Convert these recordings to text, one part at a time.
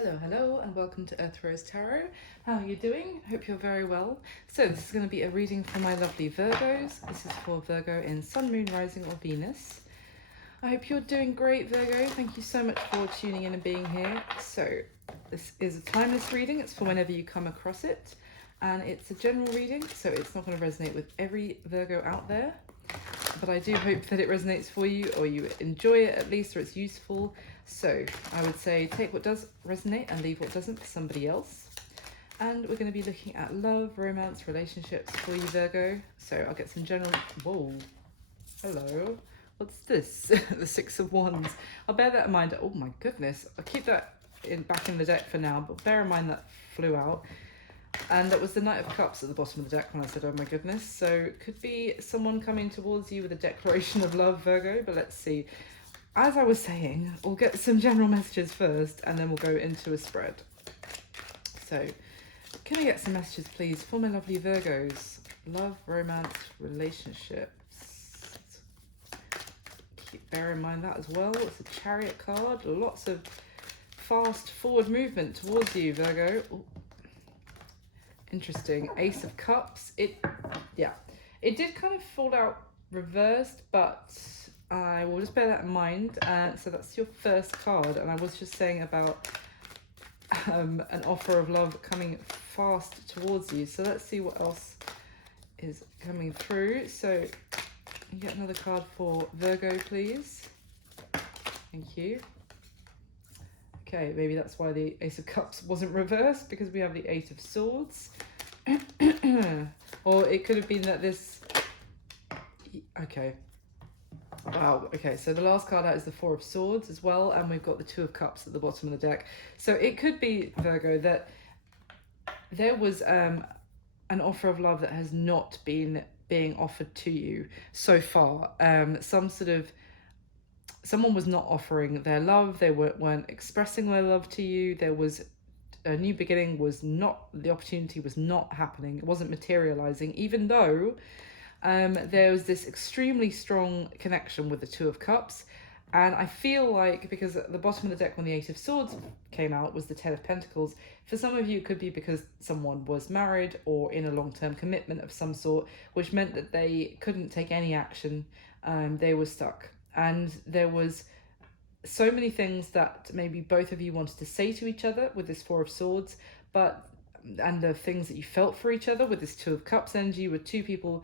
Hello, and welcome to Earth Rose Tarot. How are you doing? Hope you're very well. So this is going to be a reading for my lovely Virgos. This is for Virgo in Sun, Moon, Rising or Venus. I hope you're doing great, Virgo. Thank you so much for tuning in and being here. So this is a timeless reading. It's for whenever you come across it. And it's a general reading, so it's not going to resonate with every Virgo out there. But I do hope that it resonates for you, or you enjoy it at least, or it's useful. So I would say take what does resonate and leave what doesn't for somebody else. And we're going to be looking at love, romance, relationships for you, Virgo. So I'll get some general... Whoa. Hello. What's this? The Six of Wands. I'll bear that in mind. Oh my goodness. I'll keep that back in the deck for now, but bear in mind that flew out. And that was the Knight of Cups at the bottom of the deck when I said, oh my goodness. So it could be someone coming towards you with a declaration of love, Virgo, but let's see. As I was saying, we'll get some general messages first, and then we'll go into a spread. So, can I get some messages, please, for my lovely Virgos? Love, romance, relationships. Bear in mind that as well. It's a Chariot card. Lots of fast forward movement towards you, Virgo. Ooh. Interesting. Ace of Cups. It did kind of fall out reversed, but I will just bear that in mind. So that's your first card, and I was just saying about an offer of love coming fast towards you. So let's see what else is coming through. So you get another card for Virgo, please. Thank you. Okay, maybe that's why the Ace of Cups wasn't reversed, because we have the Eight of Swords. Or it could have been that this... Okay. Wow, okay, so the last card out is the Four of Swords as well, and we've got the Two of Cups at the bottom of the deck. So it could be, Virgo, that there was an offer of love that has not been being offered to you so far. Someone was not offering their love, they weren't expressing their love to you, there was a new beginning, the opportunity was not happening, it wasn't materializing, even though there was this extremely strong connection with the Two of Cups. And I feel like, because at the bottom of the deck when the Eight of Swords came out was the Ten of Pentacles, for some of you it could be because someone was married or in a long-term commitment of some sort, which meant that they couldn't take any action, they were stuck. And there was so many things that maybe both of you wanted to say to each other with this Four of Swords, and the things that you felt for each other with this Two of Cups energy, with two people,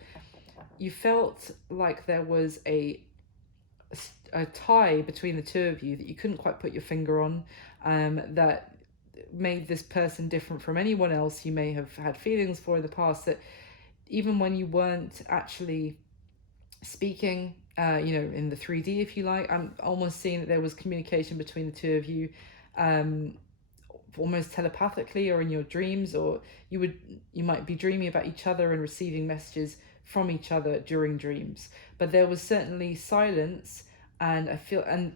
you felt like there was a tie between the two of you that you couldn't quite put your finger on, that made this person different from anyone else you may have had feelings for in the past, that even when you weren't actually speaking, in the 3D, if you like, I'm almost seeing that there was communication between the two of you, almost telepathically or in your dreams, or you might be dreaming about each other and receiving messages from each other during dreams. But there was certainly silence, and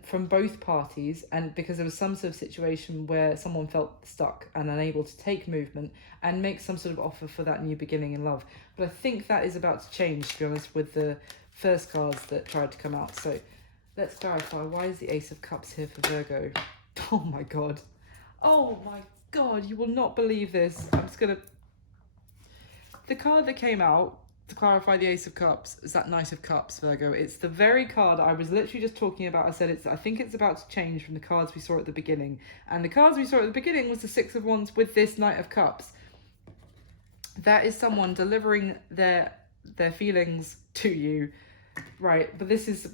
from both parties, and because there was some sort of situation where someone felt stuck and unable to take movement and make some sort of offer for that new beginning in love. But I think that is about to change, to be honest, with the first cards that tried to come out. So let's clarify, why is the Ace of Cups here for Virgo? Oh my god, you will not believe this. The card that came out to clarify the Ace of Cups is that Knight of Cups, Virgo. It's the very card I was literally just talking about. I said I think it's about to change from the cards we saw at the beginning, and the cards we saw at the beginning was the Six of Wands with this Knight of Cups. That is someone delivering their feelings to you, right? But this is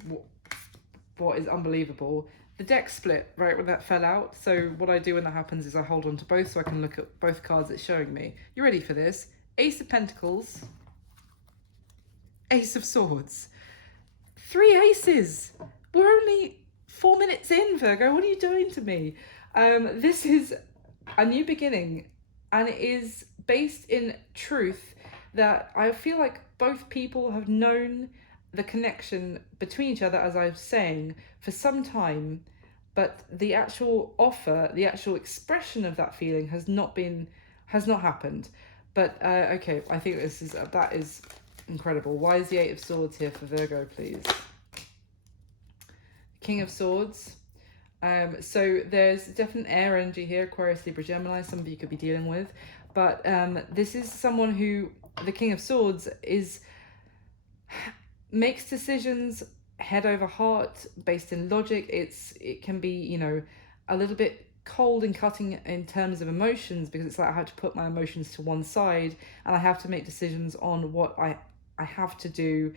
what is unbelievable. The deck split right when that fell out. So what I do when that happens is I hold on to both so I can look at both cards it's showing me. You ready for this? Ace of Pentacles, Ace of Swords. 3 aces. We're only 4 minutes in, Virgo. What are you doing to me? This is a new beginning, and it is based in truth that I feel like both people have known the connection between each other, as I was saying, for some time, but the actual offer, the actual expression of that feeling has not happened. But okay, I think that is incredible. Why is the Eight of Swords here for Virgo, please? King of Swords. So there's definite air energy here, Aquarius, Libra, Gemini, some of you could be dealing with. But this is someone who, the King of Swords, makes decisions head over heart based in logic. It can be, you know, a little bit cold and cutting in terms of emotions, because it's like I have to put my emotions to one side and I have to make decisions on what I have to do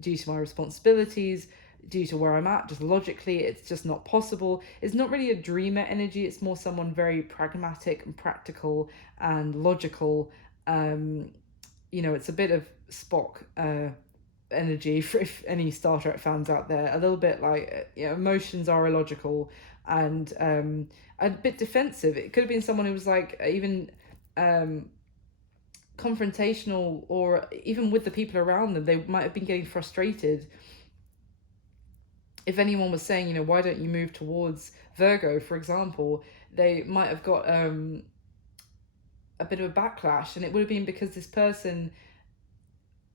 due to my responsibilities, due to where I'm at. Just logically, it's just not possible. It's not really a dreamer energy. It's more someone very pragmatic and practical and logical. You know, it's a bit of Spock energy for if any Star Trek fans out there. A little bit like, you know, emotions are illogical and a bit defensive. It could have been someone who was like even confrontational, or even with the people around them, they might have been getting frustrated if anyone was saying, you know, why don't you move towards Virgo, for example. They might have got a bit of a backlash, and it would have been because this person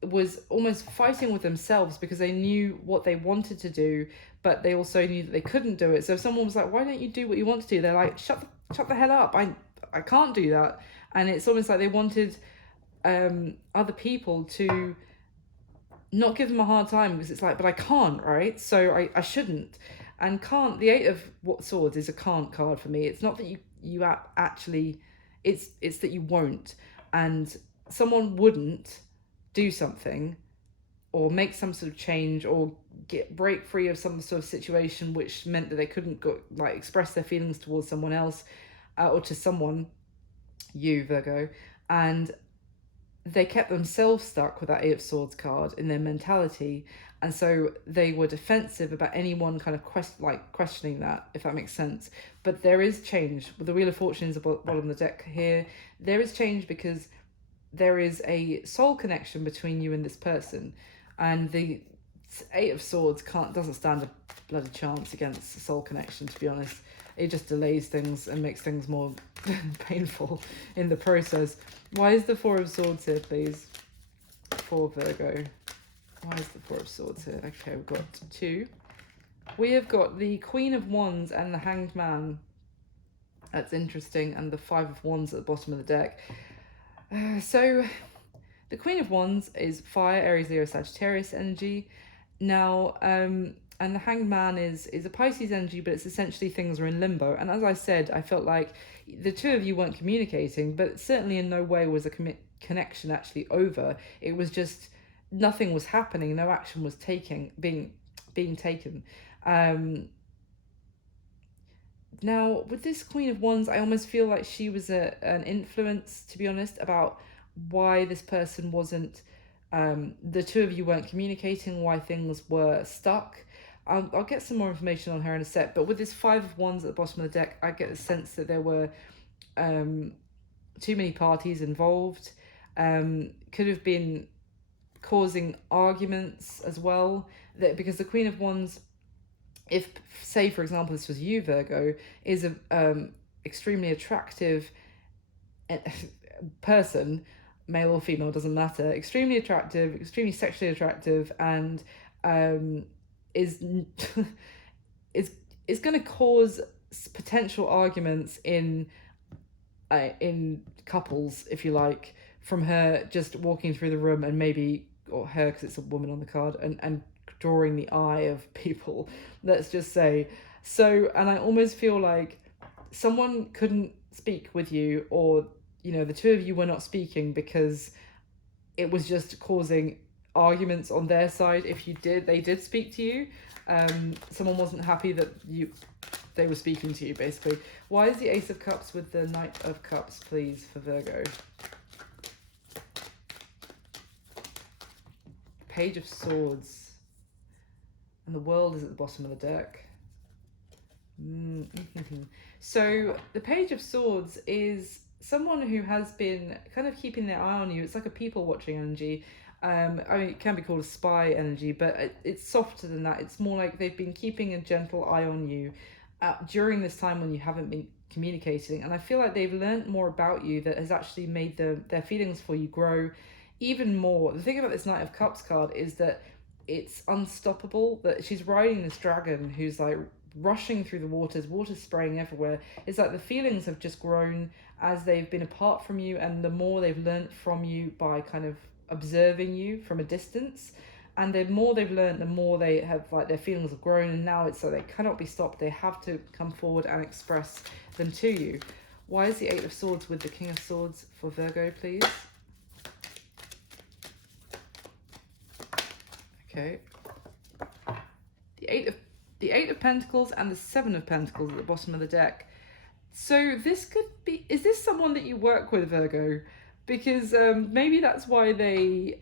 was almost fighting with themselves because they knew what they wanted to do, but they also knew that they couldn't do it. So if someone was like, why don't you do what you want to do, they're like, shut the hell up, I can't do that. And it's almost like they wanted other people to not give them a hard time, because it's like, but I can't, right? So I shouldn't. And can't, the Eight of Swords is a can't card for me. It's not that you actually, it's that you won't. And someone wouldn't do something or make some sort of change or break free of some sort of situation which meant that they couldn't go, like, express their feelings towards someone else or to someone, you Virgo, and they kept themselves stuck with that Eight of Swords card in their mentality, and so they were defensive about anyone kind of questioning that, if that makes sense. But there is change. With the Wheel of Fortune is at the bottom of the deck here, there is change because there is a soul connection between you and this person, and the Eight of Swords doesn't stand a bloody chance against a soul connection, to be honest. It just delays things and makes things more painful in the process. Why is the Four of Swords here, please? For Virgo. Why is the Four of Swords here? Okay, we've got two. We have got the Queen of Wands and the Hanged Man. That's interesting. And the Five of Wands at the bottom of the deck. So the Queen of Wands is fire, Aries, Leo, Sagittarius energy. Now, and the Hanged Man is a Pisces energy, but it's essentially things are in limbo. And as I said, I felt like the two of you weren't communicating, but certainly in no way was a connection actually over. It was just nothing was happening, no action was being taken. Now, with this Queen of Wands, I almost feel like she was an influence, to be honest, about why this person wasn't, the two of you weren't communicating, why things were stuck. I'll get some more information on her in a sec, but with this Five of Wands at the bottom of the deck, I get the sense that there were too many parties involved, could have been causing arguments as well, because the Queen of Wands, if, say, for example, this was you, Virgo, is a extremely attractive person, male or female, doesn't matter, extremely attractive, extremely sexually attractive, and is going to cause potential arguments in couples, if you like, from her just walking through the room and maybe, or her because it's a woman on the card, and drawing the eye of people, let's just say. So, and I almost feel like someone couldn't speak with you, or, you know, the two of you were not speaking because it was just causing arguments on their side. If they did speak to you, someone wasn't happy that they were speaking to you, basically. Why is the Ace of Cups with the Knight of Cups, please, for Virgo? Page of Swords. And the World is at the bottom of the deck. So the Page of Swords is someone who has been kind of keeping their eye on you. It's like a people watching energy. I mean, it can be called a spy energy, but it's softer than that. It's more like they've been keeping a gentle eye on you during this time when you haven't been communicating. And I feel like they've learned more about you that has actually made their feelings for you grow even more. The thing about this Knight of Cups card is that it's unstoppable, that she's riding this dragon who's like rushing through the waters, water spraying everywhere. It's like the feelings have just grown as they've been apart from you, and the more they've learnt from you by kind of observing you from a distance. And the more they've learned, the more they have, like, their feelings have grown, and now it's so they cannot be stopped. They have to come forward and express them to you. Why is the Eight of Swords with the King of Swords for Virgo, please? Okay. The Eight of Pentacles and the Seven of Pentacles at the bottom of the deck. So this could be, is this someone that you work with, Virgo? Because maybe that's why they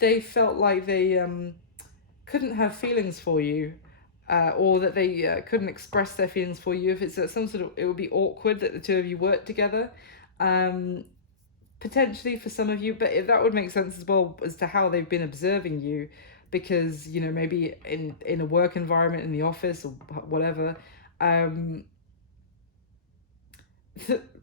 they felt like they couldn't have feelings for you, or that they couldn't express their feelings for you. If it's some sort of, it would be awkward that the two of you work together, potentially for some of you, but that would make sense as well as to how they've been observing you, because, you know, maybe in a work environment, in the office or whatever.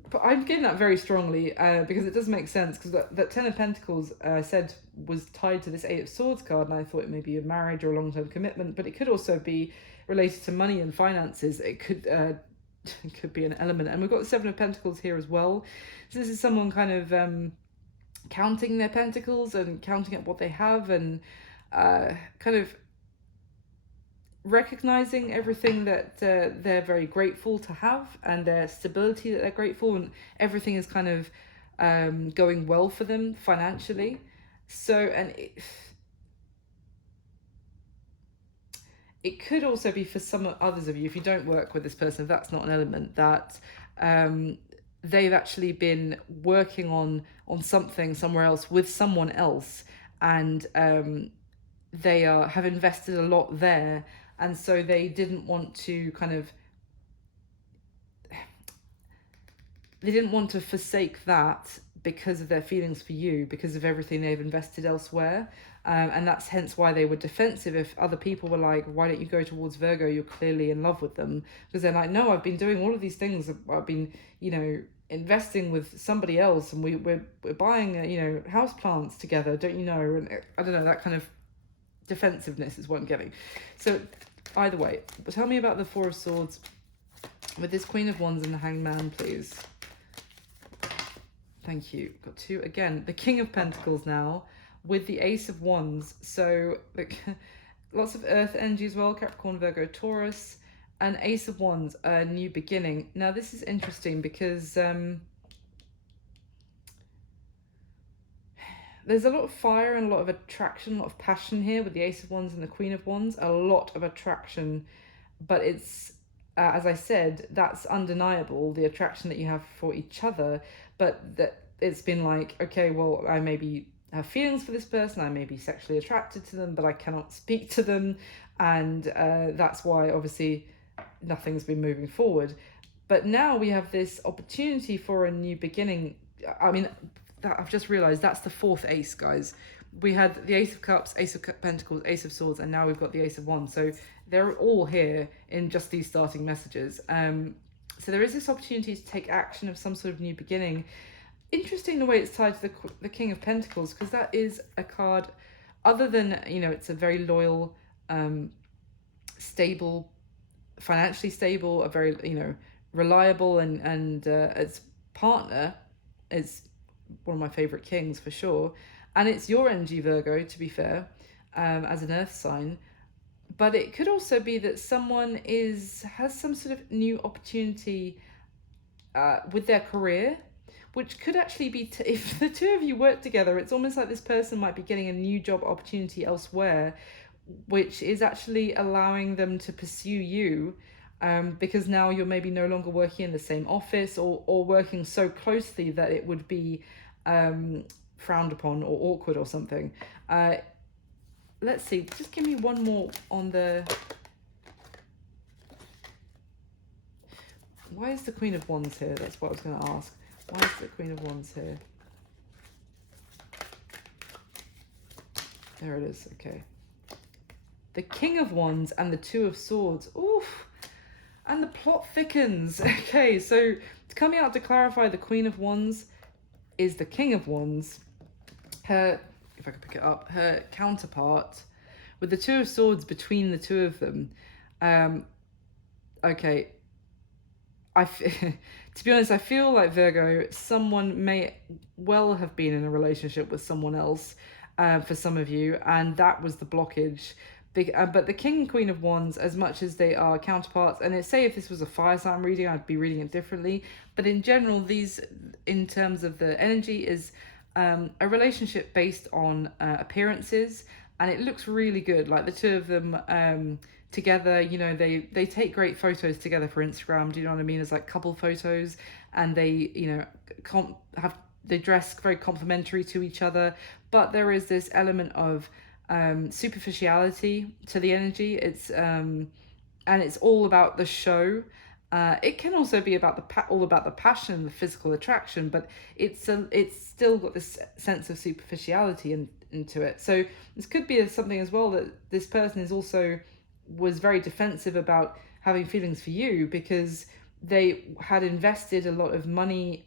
But I'm getting that very strongly, because it does make sense, because that Ten of Pentacles I said was tied to this Eight of Swords card, and I thought it may be a marriage or a long-term commitment, but it could also be related to money and finances. It could it could be an element. And we've got the Seven of Pentacles here as well. So this is someone kind of counting their pentacles and counting up what they have, and kind of recognizing everything that they're very grateful to have, and their stability that they're grateful, and everything is kind of going well for them financially. So, and it could also be for some others of you, if you don't work with this person, if that's not an element, that they've actually been working on something somewhere else with someone else, and they have invested a lot there. And so they didn't want to they didn't want to forsake that because of their feelings for you, because of everything they've invested elsewhere. And that's hence why they were defensive. If other people were like, why don't you go towards Virgo? You're clearly in love with them. Because they're like, no, I've been doing all of these things. I've been, you know, investing with somebody else, and we're buying, you know, house plants together, don't you know? And I don't know, that kind of defensiveness is what I'm getting. So either way, but tell me about the Four of Swords with this Queen of Wands and the Hanged Man, please. Thank you. Got two again. The King of Pentacles now with the Ace of Wands. So like, lots of earth energy as well. Capricorn, Virgo, Taurus, and Ace of Wands, a new beginning. Now this is interesting because there's a lot of fire and a lot of attraction, a lot of passion here with the Ace of Wands and the Queen of Wands. A lot of attraction, but it's, as I said, that's undeniable, the attraction that you have for each other. But that it's been like, okay, well, I maybe have feelings for this person, I may be sexually attracted to them, but I cannot speak to them. And that's why, obviously, nothing's been moving forward. But now we have this opportunity for a new beginning. I mean, I've just realized that's the fourth ace, guys. We had the Ace of Cups, Ace of Pentacles, Ace of Swords, and now we've got the Ace of Wands. So they're all here in just these starting messages. So there is this opportunity to take action of some sort of new beginning. Interesting the way it's tied to the King of Pentacles, because that is a card, other than, you know, it's a very loyal, stable, financially stable, a very, you know, reliable, and its partner is one of my favorite kings for sure. And it's your energy, Virgo, to be fair, as an earth sign. But it could also be that someone has some sort of new opportunity with their career, which could actually be, if the two of you work together, it's almost like this person might be getting a new job opportunity elsewhere, which is actually allowing them to pursue you, because now you're maybe no longer working in the same office, or working so closely that it would be frowned upon or awkward or something. Let's see, just give me one more on the... Why is the Queen of Wands here? That's what I was going to ask. Why is the Queen of Wands here? There it is, okay. The King of Wands and the Two of Swords. Oof! And the plot thickens. Okay, so coming out to clarify, the Queen of Wands is the King of Wands. Her, if I could pick it up, her counterpart, with the Two of Swords between the two of them. okay, to be honest, I feel like Virgo, someone may well have been in a relationship with someone else, for some of you, and that was the blockage. But the King and Queen of Wands, as much as they are counterparts, and say if this was a fire sign reading, I'd be reading it differently. But in general, these, in terms of the energy, is a relationship based on appearances, and it looks really good. Like the two of them together, you know, they take great photos together for Instagram. Do you know what I mean? As like couple photos, and they, you know, they dress very complementary to each other. But there is this element of superficiality to the energy. It's and it's all about the show. It can also be about all about the passion, the physical attraction, but it's still got this sense of superficiality into it. So this could be something as well, that this person was very defensive about having feelings for you, because they had invested a lot of money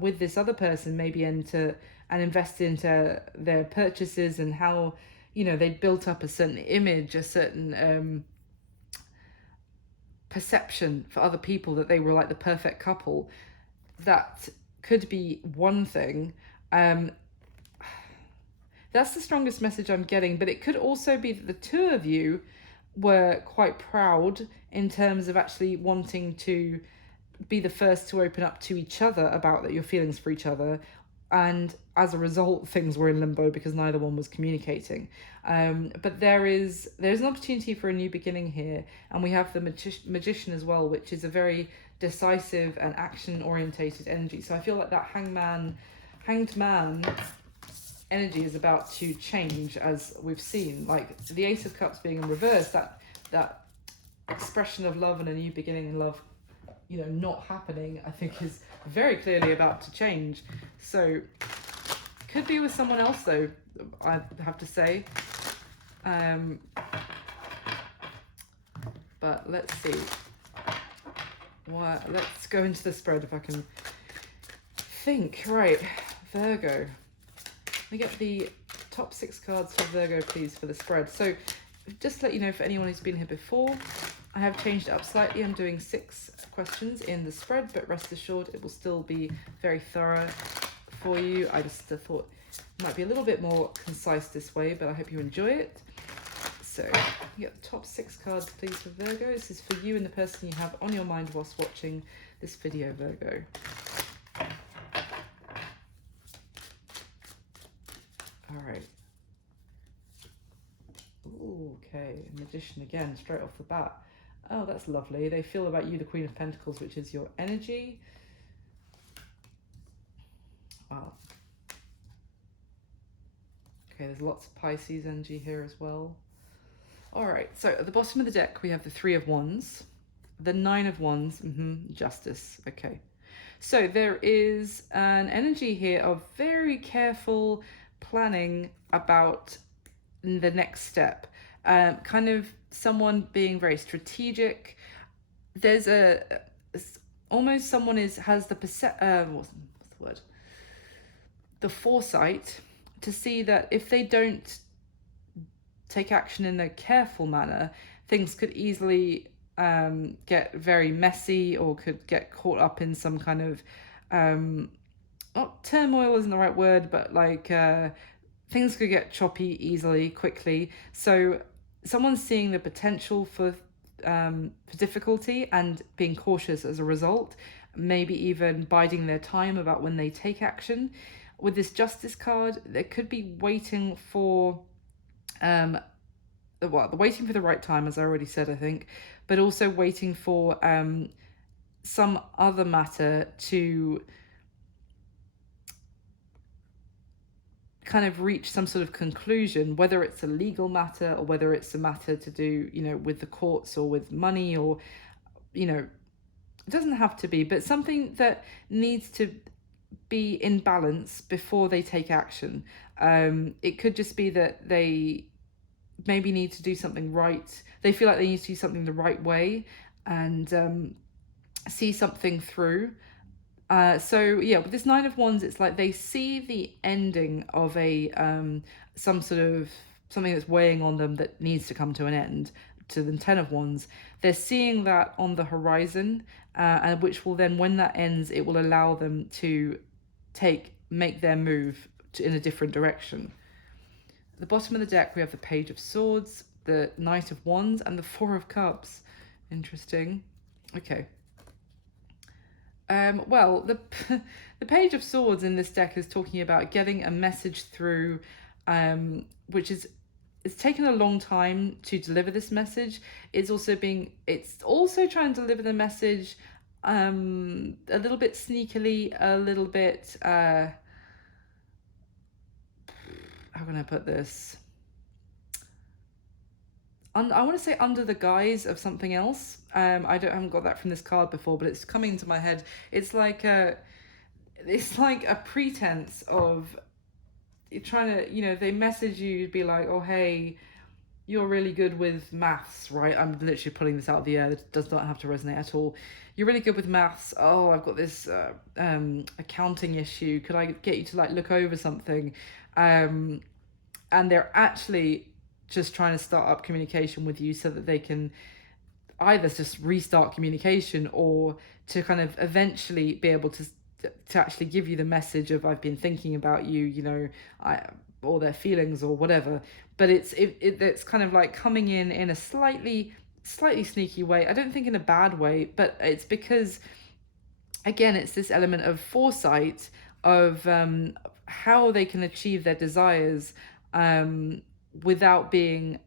with this other person, maybe and invested into their purchases, and how, you know, they built up a certain image, a certain perception for other people that they were like the perfect couple. That could be one thing. That's the strongest message I'm getting, but it could also be that the two of you were quite proud in terms of actually wanting to be the first to open up to each other about your feelings for each other, and as a result things were in limbo because neither one was communicating. But there's an opportunity for a new beginning here, and we have the magician as well, which is a very decisive and action orientated energy. So I feel like that hanged man energy is about to change, as we've seen, like the Ace of Cups being in reverse, that expression of love and a new beginning and love, you know, not happening, I think is very clearly about to change. So could be with someone else though, I have to say. But let's see. Let's go into the spread if I can think. Right, Virgo. Let me get the top 6 cards for Virgo, please, for the spread. So just to let you know, for anyone who's been here before, I have changed it up slightly. I'm doing 6 questions in the spread, but rest assured it will still be very thorough for you. I just thought it might be a little bit more concise this way, but I hope you enjoy it. So you get the top 6 cards, please, for Virgo. This is for you and the person you have on your mind whilst watching this video, Virgo. All right. Ooh, okay, Magician again, straight off the bat. Oh, that's lovely. They feel about you, the Queen of Pentacles, which is your energy. Wow. Okay, there's lots of Pisces energy here as well. All right, so at the bottom of the deck, we have the 3 of Wands, the 9 of Wands, Justice, okay. So there is an energy here of very careful planning about the next step. Kind of someone being very strategic. There's almost someone has the what's the word? The foresight to see that if they don't take action in a careful manner, things could easily get very messy, or could get caught up in some kind of not turmoil isn't the right word, but like things could get choppy easily, quickly. So someone's seeing the potential for difficulty and being cautious as a result, maybe even biding their time about when they take action. With this Justice card, they could be waiting for waiting for the right time, as I already said, I think, but also waiting for some other matter to kind of reach some sort of conclusion, whether it's a legal matter or whether it's a matter to do, you know, with the courts or with money, or, you know, it doesn't have to be, but something that needs to be in balance before they take action. It could just be that they maybe need to do something right. They feel like they need to do something the right way and see something through. So yeah, with this 9 of Wands, it's like they see the ending of a some sort of something that's weighing on them that needs to come to an end, to the Ten of Wands, they're seeing that on the horizon, and which will then, when that ends, it will allow them to make their move in a different direction. At the bottom of the deck, we have the Page of Swords, the Knight of Wands, and the Four of Cups. Interesting. Okay. Well, the Page of Swords in this deck is talking about getting a message through, which is, it's taken a long time to deliver this message. It's also trying to deliver the message a little bit sneakily, a little bit, how can I put this? I want to say under the guise of something else. I haven't got that from this card before, but it's coming into my head. It's like a pretense of trying to, they message you, be like, oh, hey, you're really good with maths, right? I'm literally pulling this out of the air. That does not have to resonate at all. You're really good with maths. Oh, I've got this accounting issue. Could I get you to look over something? And they're actually just trying to start up communication with you so that they can either just restart communication or to kind of eventually be able to actually give you the message of, I've been thinking about you, or their feelings or whatever. But it's kind of like coming in a slightly sneaky way. I don't think in a bad way, but it's because, again, it's this element of foresight of how they can achieve their desires without being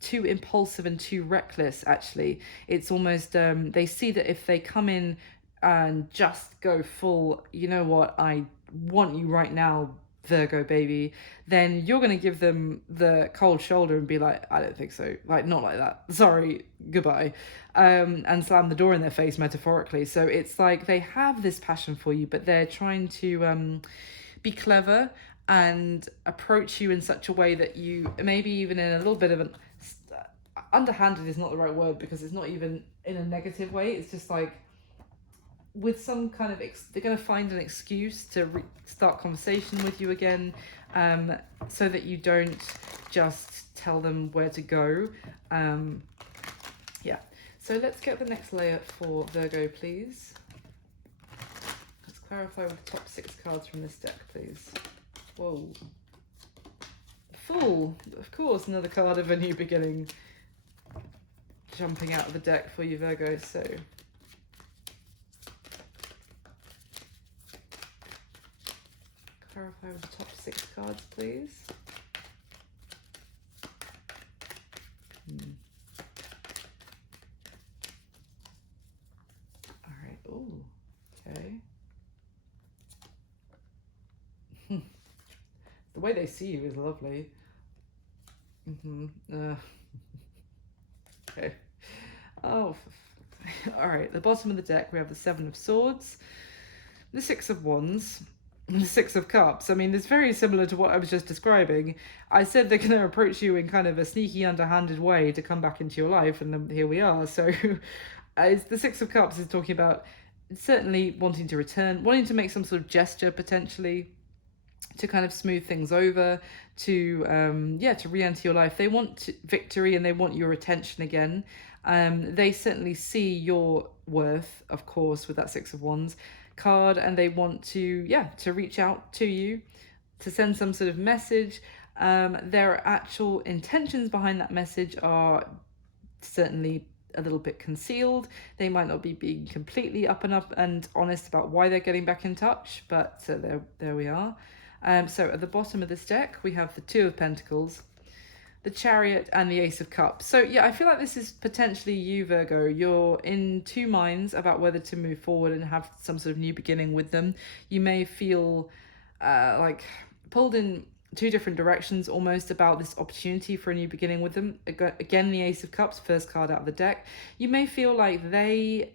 too impulsive and too reckless. Actually, it's almost they see that if they come in and just go full, you know what, I want you right now, Virgo baby, then you're going to give them the cold shoulder and be like, I don't think so, not like that, sorry, goodbye, and slam the door in their face, metaphorically. So it's like they have this passion for you, but they're trying to be clever and approach you in such a way that you maybe even in a little bit of an underhanded is not the right word, because it's not even in a negative way. It's just like with some kind of they're going to find an excuse to start conversation with you again, so that you don't just tell them where to go. Yeah, so let's get the next layer for Virgo, please. Let's clarify with the top 6 cards from this deck, please. Whoa. Fool, of course, another card of a new beginning jumping out of the deck for you, Virgo. So clarify with the top 6 cards, please. All right. Oh, okay. The way they see you is lovely. Okay. Oh, all right. At the bottom of the deck, we have the 7 of Swords, the 6 of Wands, and the 6 of Cups. I mean, it's very similar to what I was just describing. I said they're going to approach you in kind of a sneaky, underhanded way to come back into your life, and then here we are. So the 6 of Cups is talking about certainly wanting to return, wanting to make some sort of gesture potentially to kind of smooth things over, to re-enter your life. They want victory and they want your attention again. They certainly see your worth, of course, with that 6 of Wands card, and they want to reach out to you, to send some sort of message. Their actual intentions behind that message are certainly a little bit concealed. They might not be being completely up and honest about why they're getting back in touch, but there we are. So at the bottom of this deck, we have the 2 of Pentacles, the Chariot, and the Ace of Cups. So yeah, I feel like this is potentially you, Virgo. You're in 2 minds about whether to move forward and have some sort of new beginning with them. You may feel like pulled in 2 different directions almost about this opportunity for a new beginning with them. Again, the Ace of Cups, first card out of the deck. You may feel like they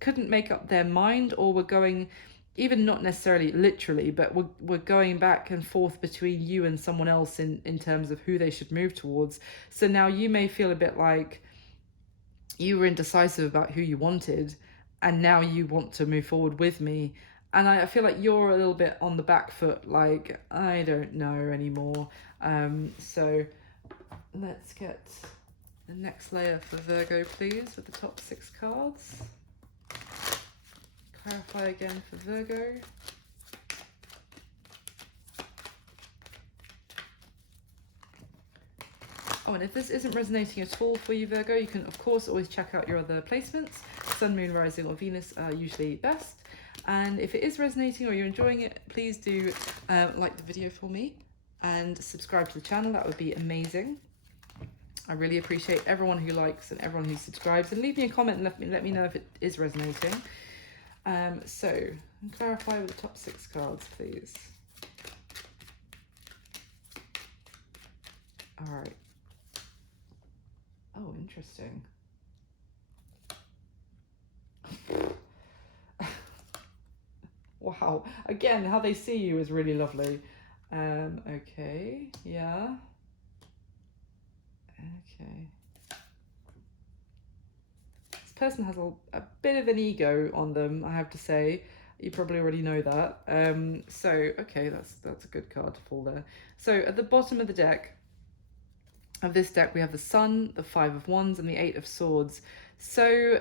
couldn't make up their mind, or were going, even not necessarily literally, but we're going back and forth between you and someone else in terms of who they should move towards. So now you may feel a bit like you were indecisive about who you wanted, and now you want to move forward with me. And I feel like you're a little bit on the back foot, like, I don't know anymore. So let's get The next layer for Virgo, please, with the top 6 cards. Clarify again for Virgo. Oh, and if this isn't resonating at all for you, Virgo, you can, of course, always check out your other placements. Sun, Moon, Rising, or Venus are usually best. And if it is resonating or you're enjoying it, please do like the video for me and subscribe to the channel. That would be amazing. I really appreciate everyone who likes and everyone who subscribes. And leave me a comment and let me know if it is resonating. So, clarify with the top 6 cards, please. All right. Oh, interesting. Wow. Again, how they see you is really lovely. Okay. Yeah. Okay. This person has a bit of an ego on them, I have to say. You probably already know that. So, okay, that's a good card to fall there. So, at the bottom of the deck, of this deck, we have the Sun, the 5 of Wands, and the 8 of Swords. So,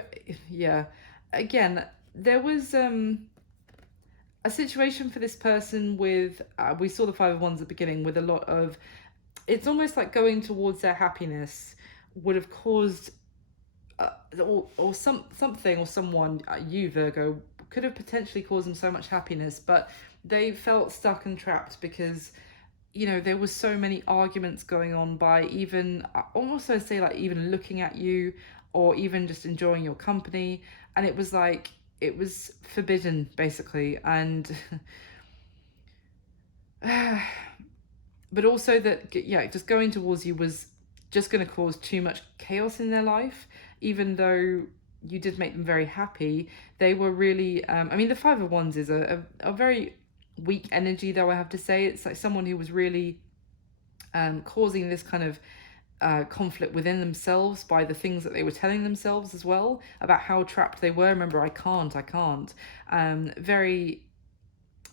yeah, again, there was a situation for this person with, we saw the 5 of Wands at the beginning, with a lot of, it's almost like going towards their happiness would have caused, or something or someone, you Virgo, could have potentially caused them so much happiness, but they felt stuck and trapped because, you know, there was so many arguments going on by even, almost I'd say like even looking at you or even just enjoying your company. And it was like, it was forbidden basically. And, but also that, yeah, just going towards you was just going to cause too much chaos in their life, even though you did make them very happy. They were really, I mean, the 5 of Wands is a very weak energy, though, I have to say. It's like someone who was really causing this kind of conflict within themselves by the things that they were telling themselves as well about how trapped they were. Remember, I can't. Very,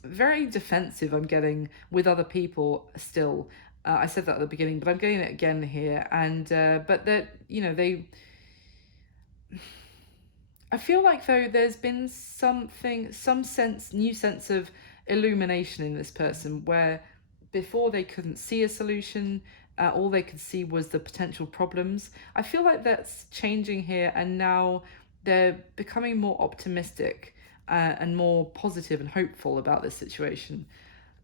very defensive, I'm getting, with other people still. I said that at the beginning, but I'm getting it again here. And but that, you know, I feel like, though, there's been new sense of illumination in this person, where before they couldn't see a solution, all they could see was the potential problems. I feel like that's changing here, and now they're becoming more optimistic and more positive and hopeful about this situation.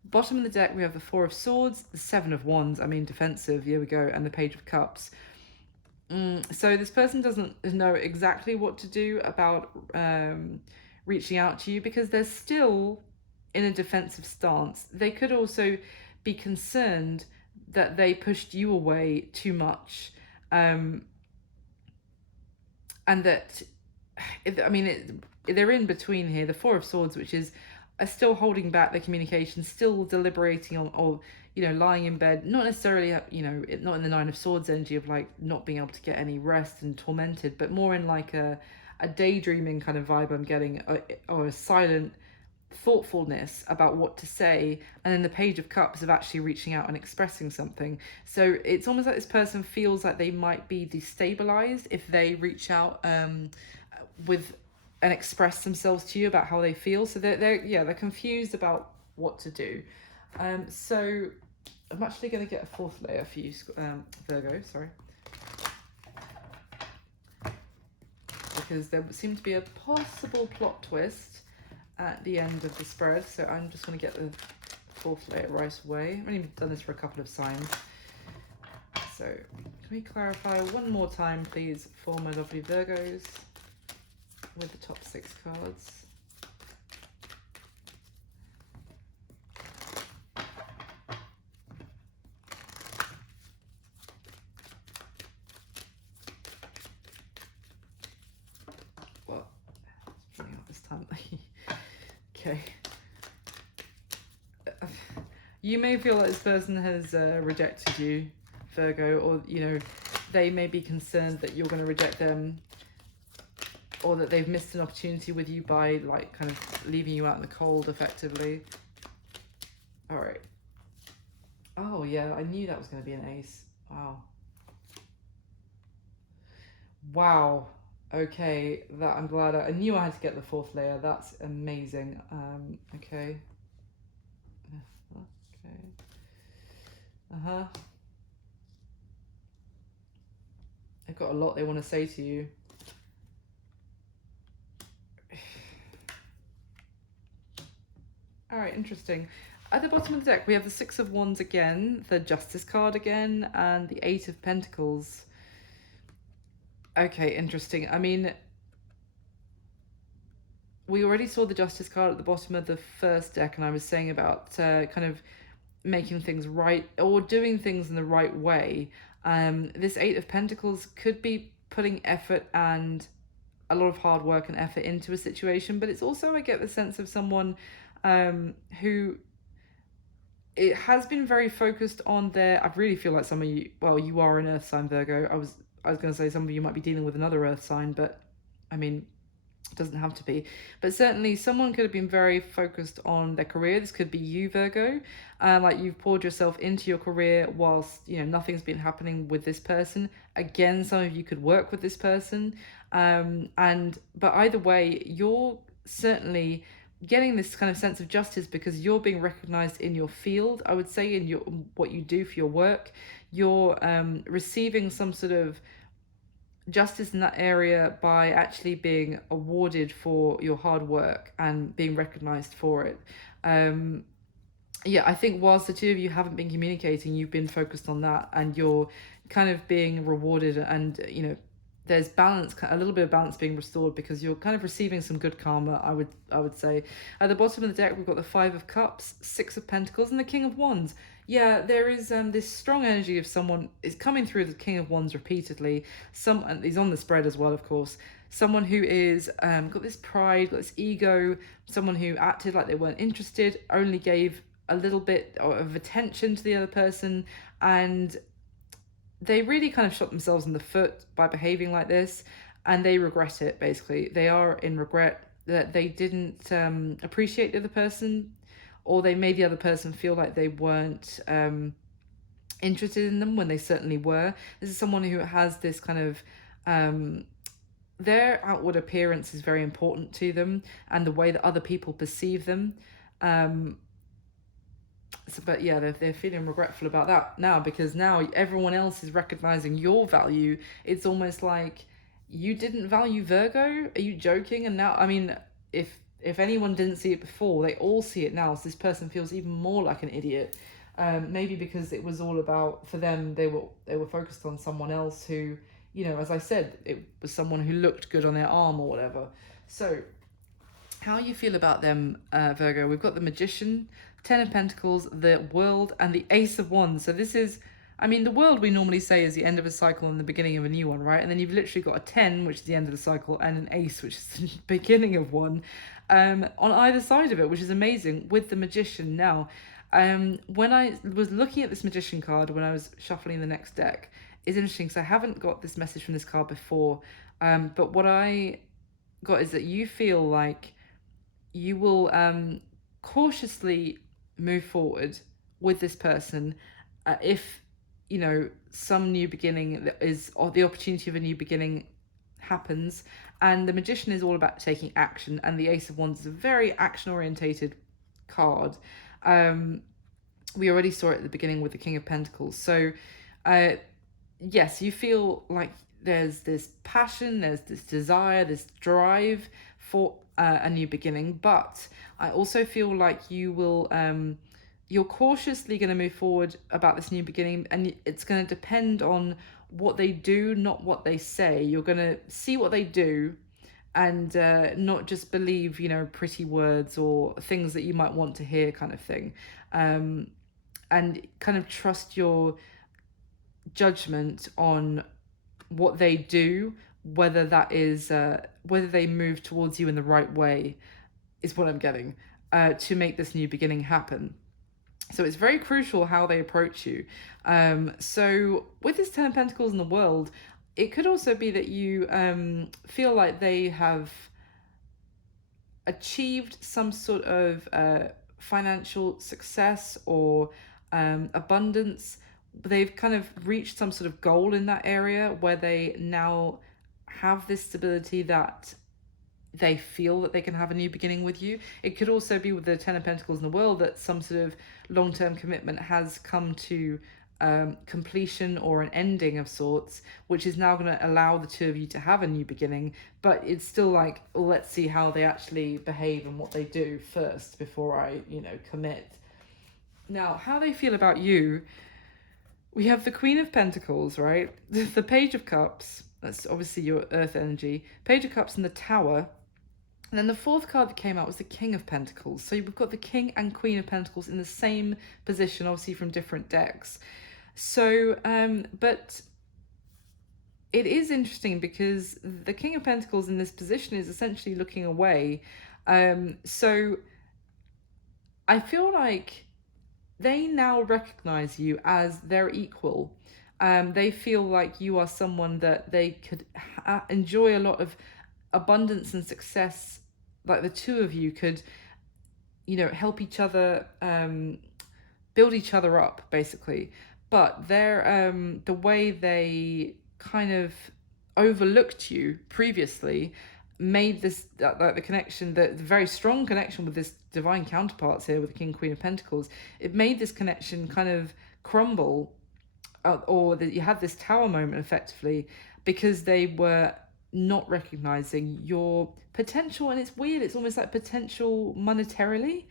Bottom of the deck, we have the 4 of Swords, the 7 of Wands, I mean defensive, here we go, and the Page of Cups. So this person doesn't know exactly what to do about reaching out to you because they're still in a defensive stance. They could also be concerned that they pushed you away too much, and that, I mean, they're in between here. The 4 of Swords, which is still holding back the communication, still deliberating on, or, you know, lying in bed, not necessarily, you know, not in the 9 of Swords energy of like not being able to get any rest and tormented, but more in like a daydreaming kind of vibe I'm getting, or a silent thoughtfulness about what to say. And then the Page of Cups of actually reaching out and expressing something. So it's almost like this person feels like they might be destabilized if they reach out with and express themselves to you about how they feel. So they're confused about what to do. So I'm actually going to get a 4th layer for you, Virgo, sorry. Because there seemed to be a possible plot twist at the end of the spread. So I'm just going to get the 4th layer right away. I've only done this for a couple of signs. So can we clarify one more time, please, for my lovely Virgos with the top 6 cards? Well, it's running out this time. Okay. You may feel like this person has rejected you, Virgo, or, you know, they may be concerned that you're going to reject them, or that they've missed an opportunity with you by, like, kind of leaving you out in the cold, effectively. All right. Oh, yeah, I knew that was going to be an ace. Wow. Wow. Okay, that I'm glad I knew I had to get the fourth layer. That's amazing. Okay. Okay. Uh-huh. They've got a lot they want to say to you. All right, interesting. At the bottom of the deck, we have the Six of Wands again, the Justice card again, and the Eight of Pentacles. Okay, interesting. I mean, we already saw the Justice card at the bottom of the first deck, and I was saying about kind of making things right or doing things in the right way. This Eight of Pentacles could be putting effort and a lot of hard work and effort into a situation, but it's also, I get the sense of someone who it has been very focused on their. I really feel like some of you, well, you are an Earth sign, Virgo. I was going to say some of you might be dealing with another Earth sign, but I mean, it doesn't have to be. But certainly someone could have been very focused on their career. This could be you, Virgo. Like you've poured yourself into your career whilst, you know, nothing's been happening with this person. Again, some of you could work with this person. But either way, you're certainly getting this kind of sense of justice because you're being recognized in your field. I would say in your what you do for your work, you're receiving some sort of justice in that area by actually being awarded for your hard work and being recognized for it. Yeah, I think whilst the two of you haven't been communicating, you've been focused on that and you're kind of being rewarded, and you know there's balance, a little bit of balance being restored because you're kind of receiving some good karma. I would say at the bottom of the deck we've got the Five of Cups, Six of Pentacles, and the King of Wands. Yeah, there is this strong energy of someone is coming through the King of Wands repeatedly. And he's on the spread as well, of course. Someone who is got this pride, got this ego. Someone who acted like they weren't interested, only gave a little bit of attention to the other person, and they really kind of shot themselves in the foot by behaving like this, and they regret it. Basically, they are in regret that they didn't appreciate the other person, or they made the other person feel like they weren't interested in them when they certainly were. This is someone who has this kind of their outward appearance is very important to them, and the way that other people perceive them. But yeah, they're feeling regretful about that now because now everyone else is recognizing your value. It's almost like you didn't value Virgo. Are you joking? And now, I mean, if anyone didn't see it before, they all see it now. So this person feels even more like an idiot. Maybe because it was all about, for them, they were focused on someone else who, you know, as I said, it was someone who looked good on their arm or whatever. So how you feel about them, Virgo? We've got the Magician, Ten of Pentacles, the World, and the Ace of Wands. So this is, I mean, the World we normally say is the end of a cycle and the beginning of a new one, right? And then you've literally got a 10, which is the end of the cycle, and an Ace, which is the beginning of one, on either side of it, which is amazing with the Magician. Now, when I was looking at this Magician card, when I was shuffling the next deck, it's interesting because I haven't got this message from this card before, but what I got is that you feel like you will cautiously move forward with this person if you know some new beginning is, or the opportunity of a new beginning happens. And the Magician is all about taking action, and the Ace of Wands is a very action orientated card. We already saw it at the beginning with the King of Pentacles. So yes, you feel like there's this passion, there's this desire, this drive for a new beginning, but I also feel like you will you're cautiously going to move forward about this new beginning, and it's going to depend on what they do, not what they say. You're going to see what they do and not just believe, you know, pretty words or things that you might want to hear, kind of thing. And kind of trust your judgment on what they do, whether that is whether they move towards you in the right way, is what I'm getting, to make this new beginning happen. So it's very crucial how they approach you. So with this Ten of Pentacles in the World, it could also be that you feel like they have achieved some sort of financial success or abundance. They've kind of reached some sort of goal in that area where they now have this stability that they feel that they can have a new beginning with you. It could also be with the Ten of Pentacles in the world that some sort of long-term commitment has come to completion or an ending of sorts, which is now going to allow the two of you to have a new beginning. But it's still like, well, let's see how they actually behave and what they do first before I, commit. Now, how they feel about you, we have the Queen of Pentacles, right? The Page of Cups, that's obviously your earth energy, Page of Cups and the Tower. And then the fourth card that came out was the King of Pentacles. So we've got the King and Queen of Pentacles in the same position, obviously from different decks. So, but it is interesting because the King of Pentacles in this position is essentially looking away. So I feel like they now recognize you as their equal. They feel like you are someone that they could enjoy a lot of abundance and success, like the two of you could, help each other, build each other up, basically. But they're the way they kind of overlooked you previously made this like the connection, the very strong connection with this divine counterparts here with the King Queen of Pentacles. It made this connection kind of crumble, or that you had this tower moment effectively because they were not recognizing your potential. And it's weird, it's almost like potential monetarily,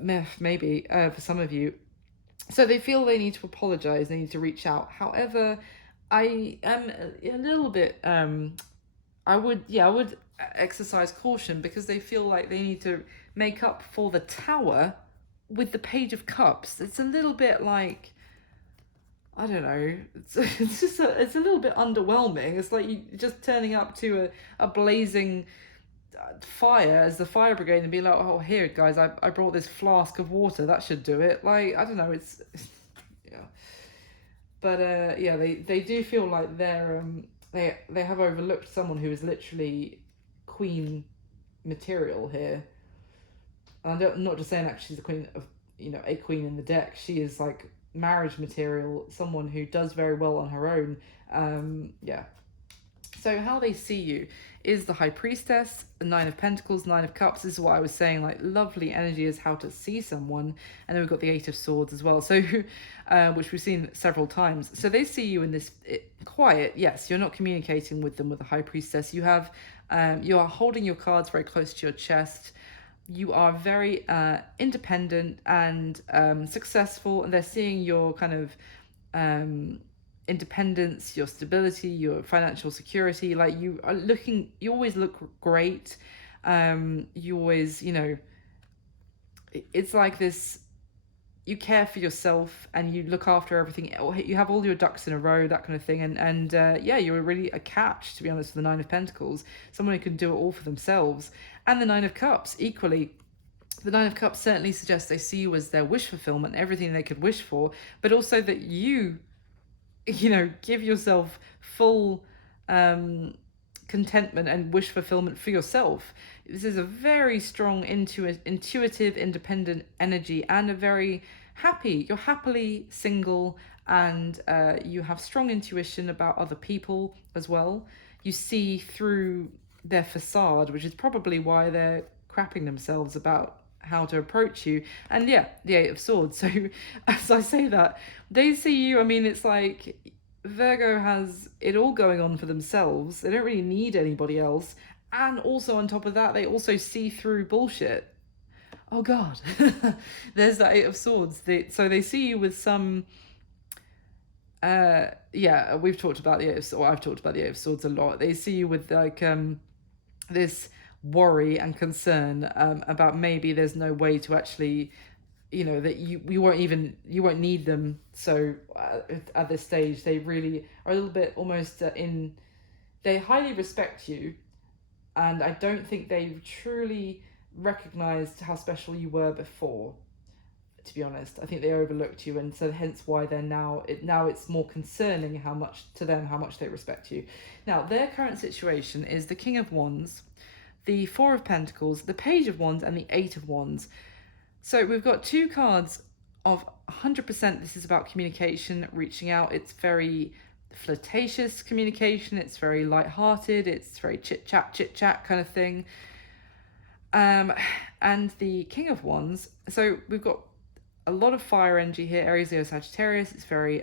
maybe for some of you. So they feel they need to apologize, they need to reach out. However, I am a little bit I would exercise caution because they feel like they need to make up for the Tower with the Page of Cups. It's a little bit like, I don't know, it's just it's a little bit underwhelming. It's like you just turning up to a blazing fire as the fire brigade and be like, oh, here guys, I brought this flask of water, that should do it. Like, I don't know, it's yeah. But yeah, they do feel like they're they have overlooked someone who is literally queen material here. And I'm not just saying actually she's a queen of, a queen in the deck. She is like marriage material, someone who does very well on her own. Yeah. So how they see you is the High Priestess, the Nine of Pentacles, Nine of Cups. This is what I was saying, like lovely energy is how to see someone. And then we've got the Eight of Swords as well, so which we've seen several times. So they see you in this quiet, yes, you're not communicating with them with the High Priestess. You have, you are holding your cards very close to your chest. You are very independent and successful, and they're seeing your kind of independence, your stability, your financial security. Like you always look great. You always, it's like this, you care for yourself and you look after everything. You have all your ducks in a row, that kind of thing. And yeah, you're really a catch, to be honest, with the Nine of Pentacles, someone who can do it all for themselves. And the Nine of Cups, equally. The Nine of Cups certainly suggests they see you as their wish fulfillment, everything they could wish for, but also that you give yourself full contentment and wish fulfillment for yourself. This is a very strong, intuitive, independent energy, and a very happy. You're happily single, and you have strong intuition about other people as well. You see through their facade, which is probably why they're crapping themselves about how to approach you. And yeah, the Eight of Swords. So as I say that, they see you, I mean, it's like Virgo has it all going on for themselves. They don't really need anybody else. And also on top of that, they also see through bullshit. Oh God, there's that Eight of Swords. So they see you with some, yeah, we've talked about the Eight of Swords, I've talked about the Eight of Swords a lot. They see you with like this worry and concern about maybe there's no way to actually, that you won't need them. So at this stage, they really are a little bit almost they highly respect you, and I don't think they truly recognized how special you were before, to be honest. I think they overlooked you, and so hence why they're now it's more concerning how much they respect you. Now, their current situation is the King of Wands, the Four of Pentacles, the Page of Wands, and the Eight of Wands. So we've got two cards of 100%. This is about communication, reaching out. It's very flirtatious communication. It's very light-hearted. It's very chit-chat kind of thing. And the King of Wands. So we've got a lot of fire energy here. Aries, Leo, Sagittarius. It's very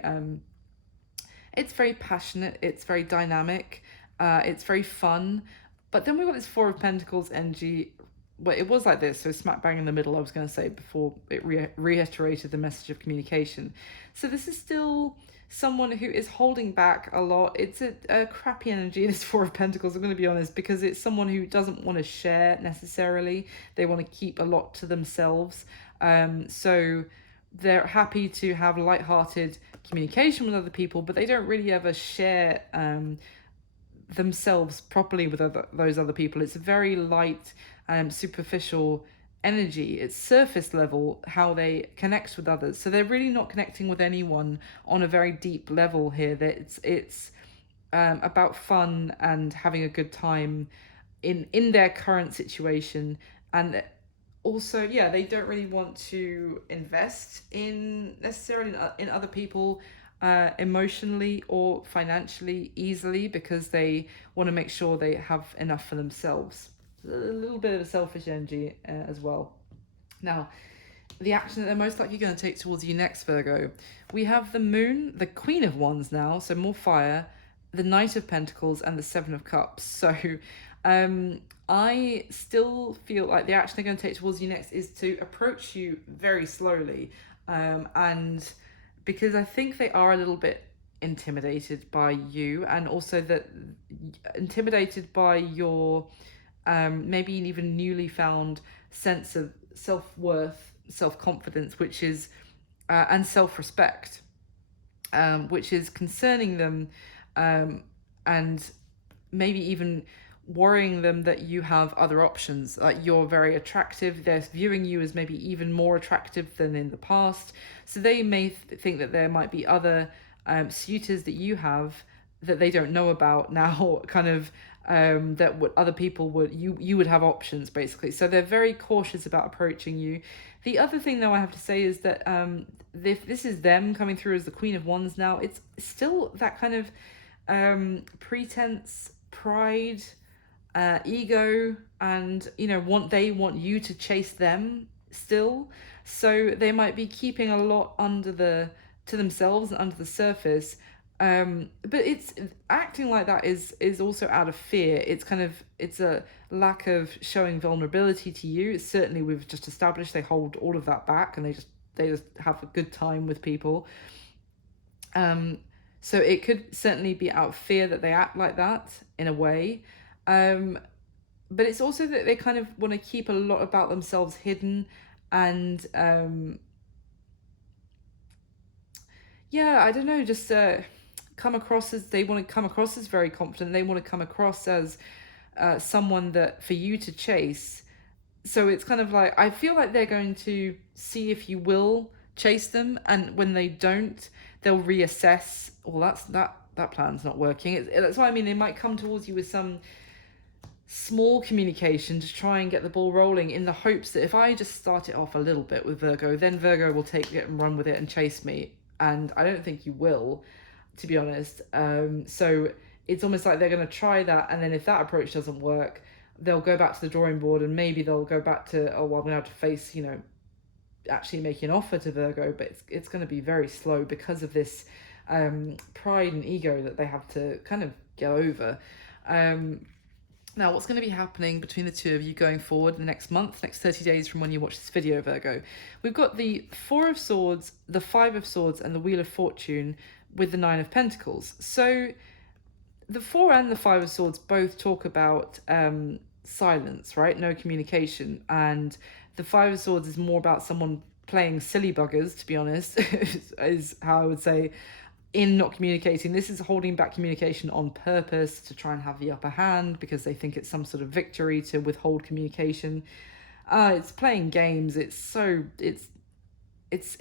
passionate. It's very dynamic. It's very fun. But then we've got this Four of Pentacles energy. Well, it was like this, so smack bang in the middle, I was going to say, before it reiterated the message of communication. So this is still someone who is holding back a lot. It's a crappy energy, this Four of Pentacles, I'm going to be honest, because it's someone who doesn't want to share necessarily. They want to keep a lot to themselves. So they're happy to have lighthearted communication with other people, but they don't really ever share themselves properly with those other people. It's a very light, superficial energy. It's surface level how they connect with others. So they're really not connecting with anyone on a very deep level here. That it's about fun and having a good time in their current situation. And also, yeah, they don't really want to invest necessarily in other people emotionally or financially easily, because they want to make sure they have enough for themselves. A little bit of a selfish energy as well. Now, the action that they're most likely going to take towards you next, Virgo. We have the Moon, the Queen of Wands now, so more fire, the Knight of Pentacles, and the Seven of Cups. So I still feel like the action they're going to take towards you next is to approach you very slowly. And because I think they are a little bit intimidated by you, and also that intimidated by your maybe even newly found sense of self-worth, self-confidence, which is and self-respect, which is concerning them, and maybe even worrying them that you have other options. Like, you're very attractive, they're viewing you as maybe even more attractive than in the past, so they may think that there might be other suitors that you have that they don't know about now, kind of that what other people would, you would have options basically. So they're very cautious about approaching you. The other thing though I have to say is that if this is them coming through as the Queen of Wands now, it's still that kind of pretense, pride, ego, and they want you to chase them still. So they might be keeping a lot to themselves and under the surface. But it's acting like that is also out of fear. It's a lack of showing vulnerability to you. It's certainly, we've just established, they hold all of that back, and they just have a good time with people. So it could certainly be out of fear that they act like that in a way. But it's also that they kind of want to keep a lot about themselves hidden, and I don't know, just come across as, they want to come across as very confident. They want to come across as someone that for you to chase. So it's kind of like, I feel like they're going to see if you will chase them, and when they don't, they'll reassess. Well, that plan's not working. That's what I mean. They might come towards you with some small communication to try and get the ball rolling, in the hopes that if I just start it off a little bit with Virgo, then Virgo will take it and run with it and chase me. And I don't think you will, to be honest. So it's almost like they're going to try that, and then if that approach doesn't work, they'll go back to the drawing board, and maybe they'll go back to, I'm going to have to face, actually making an offer to Virgo. But it's going to be very slow because of this pride and ego that they have to kind of get over. Now, what's going to be happening between the two of you going forward in the next month, next 30 days from when you watch this video, Virgo? We've got the Four of Swords, the Five of Swords, and the Wheel of Fortune with the Nine of Pentacles. So the Four and the Five of Swords both talk about silence, right? No communication. And the Five of Swords is more about someone playing silly buggers, to be honest, is how I would say, in not communicating. This is holding back communication on purpose to try and have the upper hand, because they think it's some sort of victory to withhold communication. It's playing games. It's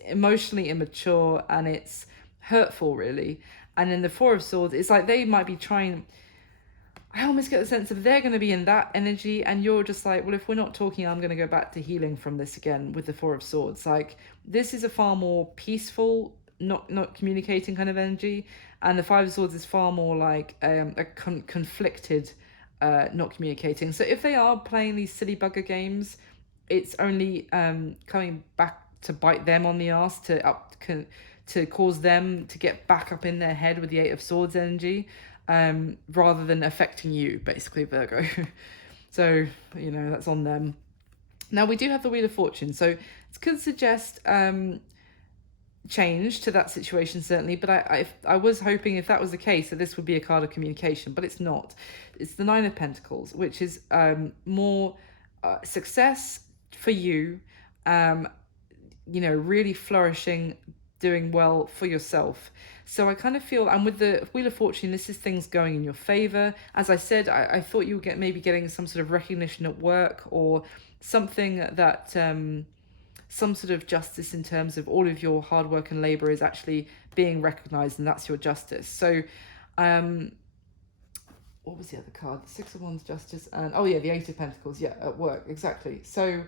emotionally immature, and it's hurtful, really. And in the Four of Swords, it's like they might be trying, I almost get the sense of they're going to be in that energy, and you're just like, well, if we're not talking, I'm going to go back to healing from this again with the Four of Swords. Like, this is a far more peaceful not communicating kind of energy, and the Five of Swords is far more like a conflicted, not communicating. So if they are playing these silly bugger games, it's only coming back to bite them on the ass, to cause them to get back up in their head with the Eight of Swords energy, rather than affecting you, basically, Virgo. So, you know, that's on them. Now, we do have the Wheel of Fortune, so it could suggest change to that situation, certainly, but I was hoping, if that was the case, that this would be a card of communication, but it's not. It's the Nine of Pentacles, which is more success for you, you know, really flourishing, doing well for yourself. So I kind of feel, and with the Wheel of Fortune, this is things going in your favor. As I said, I thought you would maybe getting some sort of recognition at work, or something that some sort of justice in terms of all of your hard work and labor is actually being recognized, and that's your justice. So what was the other card? The Six of Wands, justice, and oh yeah, the Eight of Pentacles. Yeah, at work, exactly. So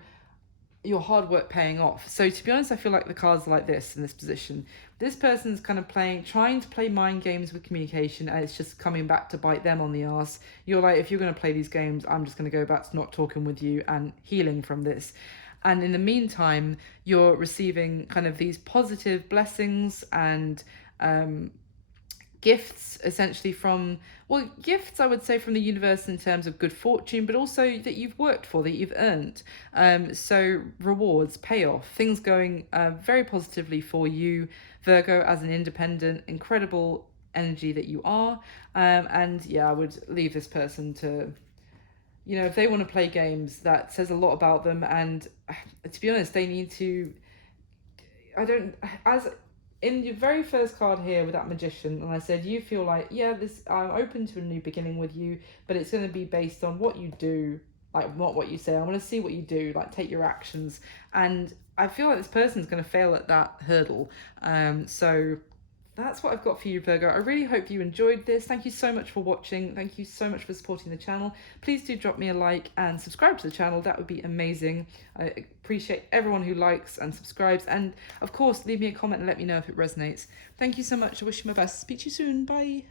your hard work paying off. So to be honest, I feel like the cards are like this in this position. This person's kind of trying to play mind games with communication, and it's just coming back to bite them on the ass. You're like, if you're going to play these games, I'm just going to go back to not talking with you and healing from this. And in the meantime, you're receiving kind of these positive blessings and gifts, essentially, from, well, gifts, I would say, from the universe in terms of good fortune, but also that you've worked for, that you've earned. So rewards, payoff, things going very positively for you, Virgo, as an independent, incredible energy that you are. And yeah, I would leave this person to, you know, if they want to play games, that says a lot about them. And to be honest, they need to, as in your very first card here with that Magician, and I said, you feel like, yeah, I'm open to a new beginning with you, but it's going to be based on what you do, like not what you say. I want to see what you do, like take your actions. And I feel like this person's going to fail at that hurdle. So that's what I've got for you, Virgo. I really hope you enjoyed this. Thank you so much for watching. Thank you so much for supporting the channel. Please do drop me a like and subscribe to the channel. That would be amazing. I appreciate everyone who likes and subscribes. And of course, leave me a comment and let me know if it resonates. Thank you so much. I wish you my best. Speak to you soon. Bye.